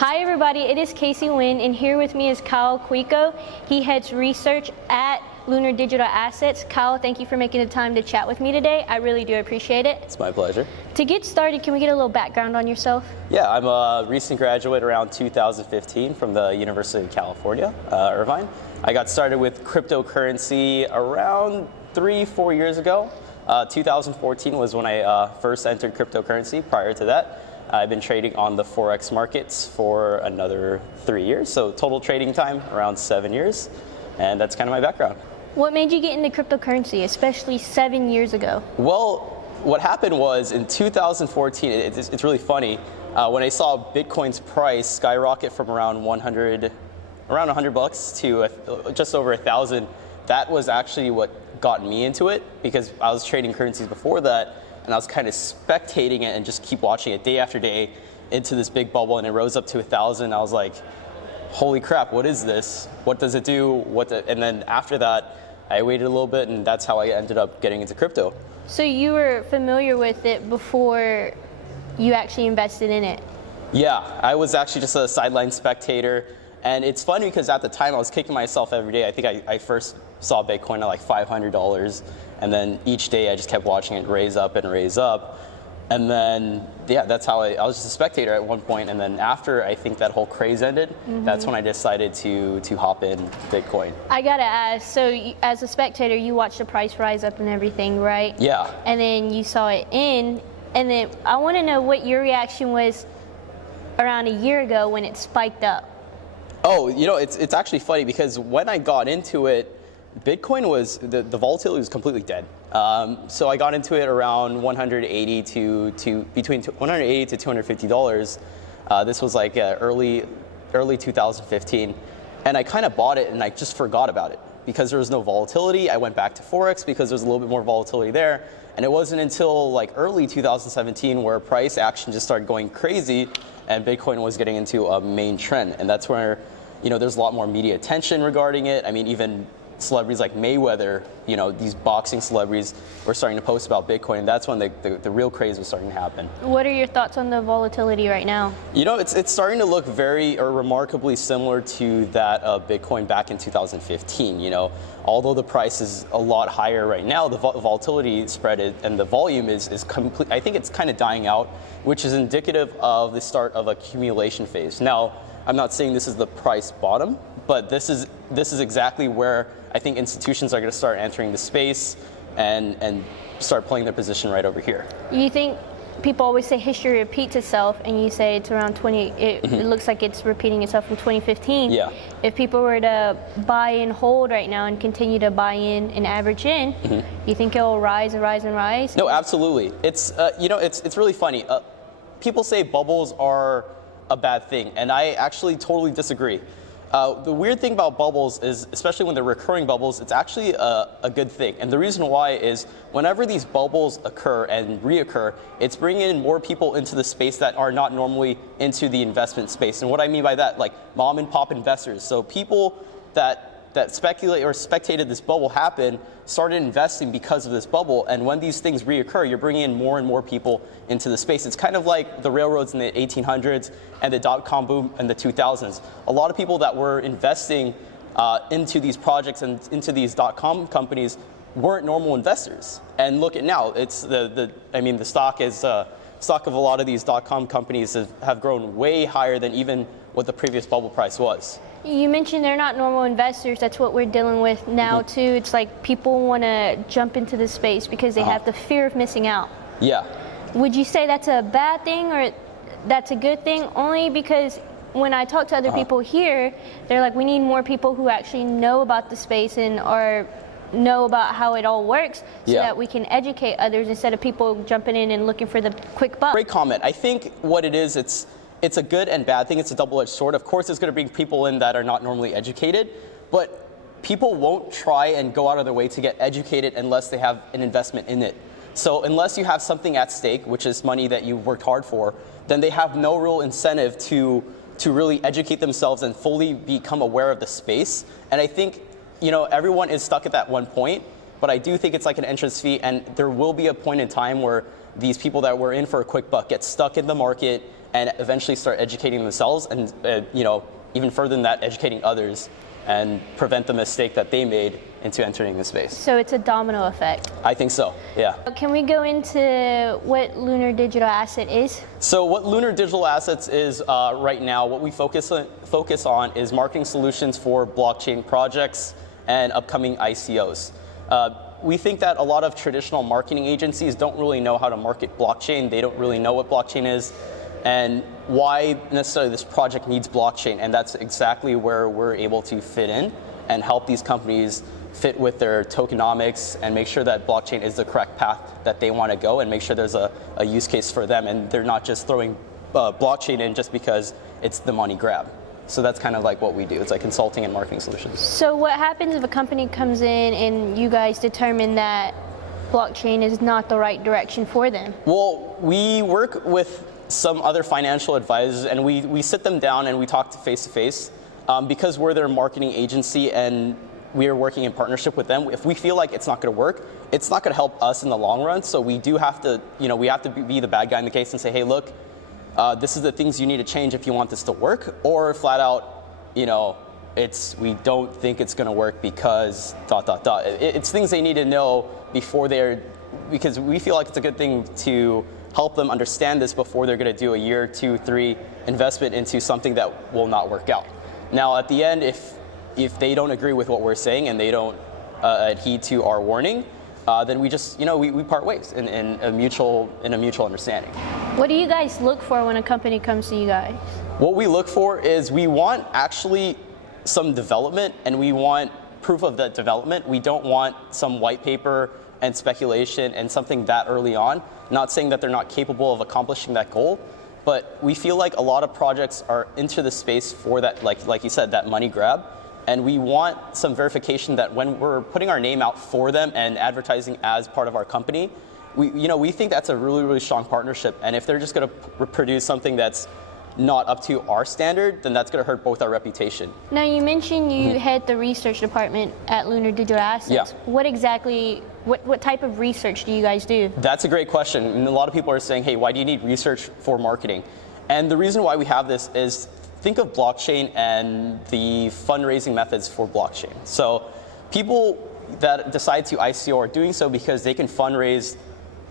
Hi everybody, it is Kasey and here with me is Cuico. He heads research at Lunar Digital Assets. Kyle, thank you for making the time to chat with me today. I really do appreciate it. It's my pleasure. To get started, can we get a little background on yourself? Yeah, I'm a recent graduate around 2015 from the University of California, Irvine. I got started with cryptocurrency around 3-4 years ago. 2014 was when I first entered cryptocurrency. Prior to that, I've been trading on the Forex markets for another 3 years. So total trading time around 7 years. And that's kind of my background. What made you get into cryptocurrency, especially 7 years ago? Well, what happened was in 2014, it's really funny, when I saw Bitcoin's price skyrocket from around 100 bucks to just over 1,000, that was actually what got me into it, because I was trading currencies before that, and I was kind of spectating it and just keep watching it day after day into this big bubble, and it rose up to 1,000. I was like, holy crap, what is this? What does it do? And then after that, I waited a little bit, and that's how I ended up getting into crypto. So you were familiar with it before you actually invested in it? Yeah, I was actually just a sideline spectator. And it's funny because at the time I was kicking myself every day. I think I first saw Bitcoin at like $500. And then each day I just kept watching it raise up and raise up. And then, yeah, that's how I was just a spectator at one point. And then after I think that whole craze ended, that's when I decided to hop in Bitcoin. I gotta ask, so as a spectator, you watched the price rise up and everything, right? Yeah. And then you saw it in, and then I wanna know what your reaction was around a year ago when it spiked up. Oh, you know, it's actually funny because when I got into it, Bitcoin was, the volatility was completely dead. So I got into it around between $180 to $250. This was like early 2015. And I kind of bought it and I just forgot about it because there was no volatility. I went back to Forex because there's a little bit more volatility there. And it wasn't until like early 2017 where price action just started going crazy and Bitcoin was getting into a main trend. And that's where, you know, there's a lot more media attention regarding it. I mean, even celebrities like Mayweather, you know, these boxing celebrities were starting to post about Bitcoin, and that's when the real craze was starting to happen. What are your thoughts on the volatility right now? You know, it's starting to look remarkably similar to that of Bitcoin back in 2015. You know, although the price is a lot higher right now, the volatility spread and the volume is complete. I think it's kind of dying out, which is indicative of the start of accumulation phase. Now, I'm not saying this is the price bottom, but this is exactly where I think institutions are going to start entering the space and start playing their position right over here. You think people always say history repeats itself, and you say it's around 20. It looks like it's repeating itself from 2015. Yeah. If people were to buy and hold right now and continue to buy in and average in, you think it will rise and rise and rise? No, absolutely. It's you know, it's really funny. People say bubbles are a bad thing, and I actually totally disagree. The weird thing about bubbles is, especially when they're recurring bubbles, it's actually a good thing. And the reason why is whenever these bubbles occur and reoccur, it's bringing in more people into the space that are not normally into the investment space. And what I mean by that, like mom and pop investors. So people that speculate or spectated this bubble happen started investing because of this bubble. And when these things reoccur, you're bringing in more and more people into the space. It's kind of like the railroads in the 1800s and the dot-com boom in the 2000s. A lot of people that were investing into these projects and into these dot-com companies weren't normal investors. And look at now, it's the stock of a lot of these dot-com companies have grown way higher than even what the previous bubble price was. You mentioned they're not normal investors. That's what we're dealing with now too. It's like people want to jump into this space because they have the fear of missing out. Yeah. Would you say that's a bad thing or that's a good thing? Only because when I talk to other people here, they're like, we need more people who actually know about the space and know about how it all works so that we can educate others instead of people jumping in and looking for the quick buck. Great comment. I think what it is, it's a good and bad thing. It's a double-edged sword. Of course, it's going to bring people in that are not normally educated, but people won't try and go out of their way to get educated unless they have an investment in it. So unless you have something at stake, which is money that you worked hard for, then they have no real incentive to really educate themselves and fully become aware of the space. And I think, you know, everyone is stuck at that one point, but I do think it's like an entrance fee, and there will be a point in time where these people that were in for a quick buck get stuck in the market and eventually start educating themselves and, even further than that, educating others and prevent the mistake that they made into entering the space. So it's a domino effect. I think so, yeah. Can we go into what Lunar Digital Asset is? So what Lunar Digital Assets is right now, what we focus on is marketing solutions for blockchain projects and upcoming ICOs. We think that a lot of traditional marketing agencies don't really know how to market blockchain. They don't really know what blockchain is and why necessarily this project needs blockchain. And that's exactly where we're able to fit in and help these companies fit with their tokenomics and make sure that blockchain is the correct path that they want to go and make sure there's a use case for them and they're not just throwing blockchain in just because it's the money grab. So that's kind of like what we do. It's like consulting and marketing solutions. So what happens if a company comes in and you guys determine that blockchain is not the right direction for them? Well, we work with some other financial advisors and we sit them down and we talk face to face because we're their marketing agency and we are working in partnership with them. If we feel like it's not going to work, it's not going to help us in the long run. So we do have to, we have to be the bad guy in the case and say, hey, look, this is the things you need to change if you want this to work, or flat out, we don't think it's going to work because ... It's things they need to know before because we feel like it's a good thing to help them understand this before they're going to do a year, 2, 3 investment into something that will not work out. Now, at the end, if they don't agree with what we're saying and they don't adhere to our warning, then we just, we part ways in a mutual understanding. What do you guys look for when a company comes to you guys? What we look for is we want actually some development and we want proof of that development. We don't want some white paper and speculation and something that early on. Not saying that they're not capable of accomplishing that goal, but we feel like a lot of projects are into the space for that, like you said, that money grab. And we want some verification that when we're putting our name out for them and advertising as part of our company, we think that's a really, really strong partnership. And if they're just going to produce something that's not up to our standard, then that's going to hurt both our reputation. Now, you mentioned you head the research department at Lunar Digital Assets. Yeah. What type of research do you guys do? That's a great question. And a lot of people are saying, hey, why do you need research for marketing? And the reason why we have this is think of blockchain and the fundraising methods for blockchain. So people that decide to ICO are doing so because they can fundraise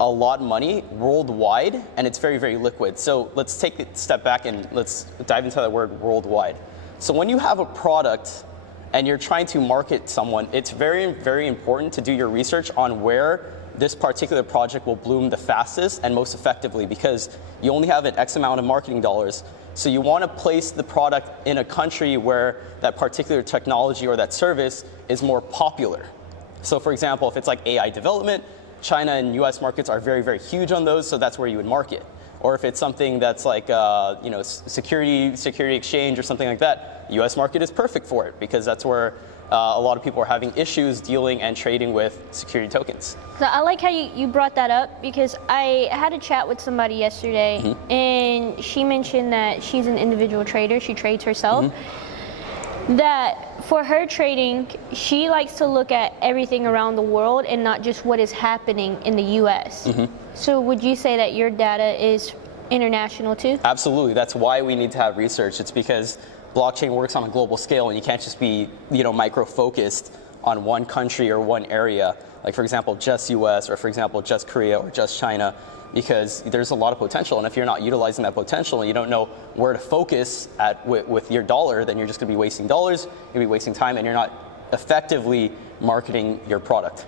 a lot of money worldwide, and it's very, very liquid. So let's take a step back and let's dive into that word worldwide. So when you have a product and you're trying to market someone, it's very, very important to do your research on where this particular project will bloom the fastest and most effectively, because you only have an X amount of marketing dollars. So you want to place the product in a country where that particular technology or that service is more popular. So for example, if it's like AI development, China and US markets are very, very huge on those, so that's where you would market. Or if it's something that's like security exchange or something like that, US market is perfect for it because that's where a lot of people are having issues dealing and trading with security tokens. So I like how you brought that up because I had a chat with somebody yesterday and she mentioned that she's an individual trader, she trades herself. That for her trading, she likes to look at everything around the world and not just what is happening in the US. So would you say that your data is international too? Absolutely, that's why we need to have research. It's because blockchain works on a global scale and you can't just be micro-focused on one country or one area, like for example just US or for example just Korea or just China, because there's a lot of potential, and if you're not utilizing that potential and you don't know where to focus at with your dollar, then you're just going to be wasting dollars, you're going to be wasting time, and you're not effectively marketing your product.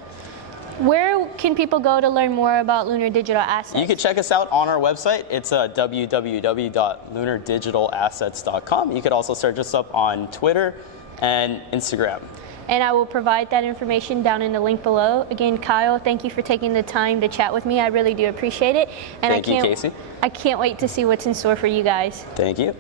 Where can people go to learn more about Lunar Digital Assets? You can check us out on our website. It's www.lunardigitalassets.com. You could also search us up on Twitter and Instagram. And I will provide that information down in the link below. Again, Kyle, thank you for taking the time to chat with me. I really do appreciate it. And Thank you, Kasey. I can't wait to see what's in store for you guys. Thank you.